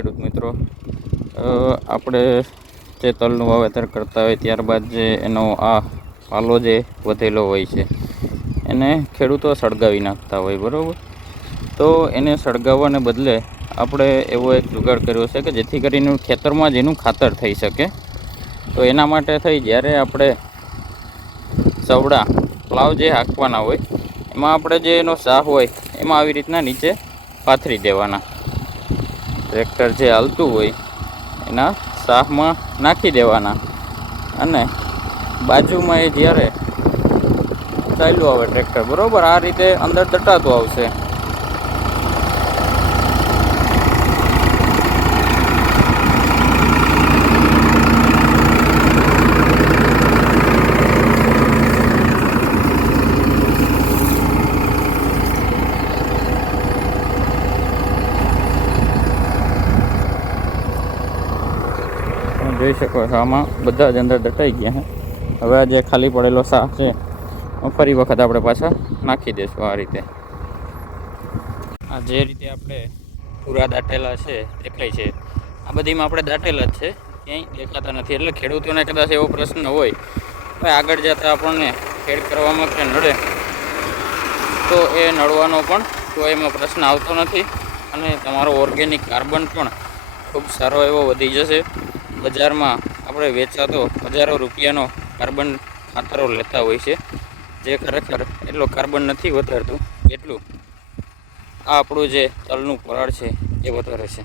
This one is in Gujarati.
ખેડૂત મિત્રો, આપણે જે તલનું વાવેતર કરતા હોય ત્યારબાદ જે એનો આ પાલો જે વધેલો હોય છે એને ખેડૂતો સળગાવી નાખતા હોય, બરાબર. તો એને સળગાવવાને બદલે આપણે એવો એક જુગાડ કર્યો છે કે જેથી કરીને ખેતરમાં જ એનું ખાતર થઈ શકે. તો એના માટે થઈ જ્યારે આપણે સવડા પ્લાવ જે હાંકવાના હોય એમાં આપણે જે એનો સાહ હોય એમાં આવી રીતના નીચે પાથરી દેવાના. ટ્રેક્ટર જે હાલતું હોય એના સાહમાં નાખી દેવાના અને બાજુમાં એ જ્યારે ચાલ્યું આવે ટ્રેક્ટર, બરાબર, આ રીતે અંદર દટાતું આવશે. જોઈ શકો છો આમાં બધા જ અંદર દટાઈ ગયા છે. હવે આ જે ખાલી પડેલો સાહ છે ફરી વખત આપણે પાછા નાખી દઈશું આ રીતે. આ જે રીતે આપણે પૂરા દાટેલા છે દેખાય છે, આ બધીમાં આપણે દાટેલા જ છે, ક્યાંય દેખાતા નથી. એટલે ખેડૂતોને કદાચ એવો પ્રશ્ન હોય ભાઈ આગળ જતાં આપણને ખેડ કરવામાં કે નડે, તો એ નડવાનો પણ કોઈ એમાં પ્રશ્ન આવતો નથી અને તમારો ઓર્ગેનિક કાર્બન પણ ખૂબ સારો એવો વધી જશે. બજારમાં આપણે વેચાતો હજારો રૂપિયાનો કાર્બન ખાતરો લેતા હોય છે, જે ખરેખર એટલો કાર્બન નથી વધારતું એટલું આ આપણું જે તલનું પરાળ છે એ વધારે છે.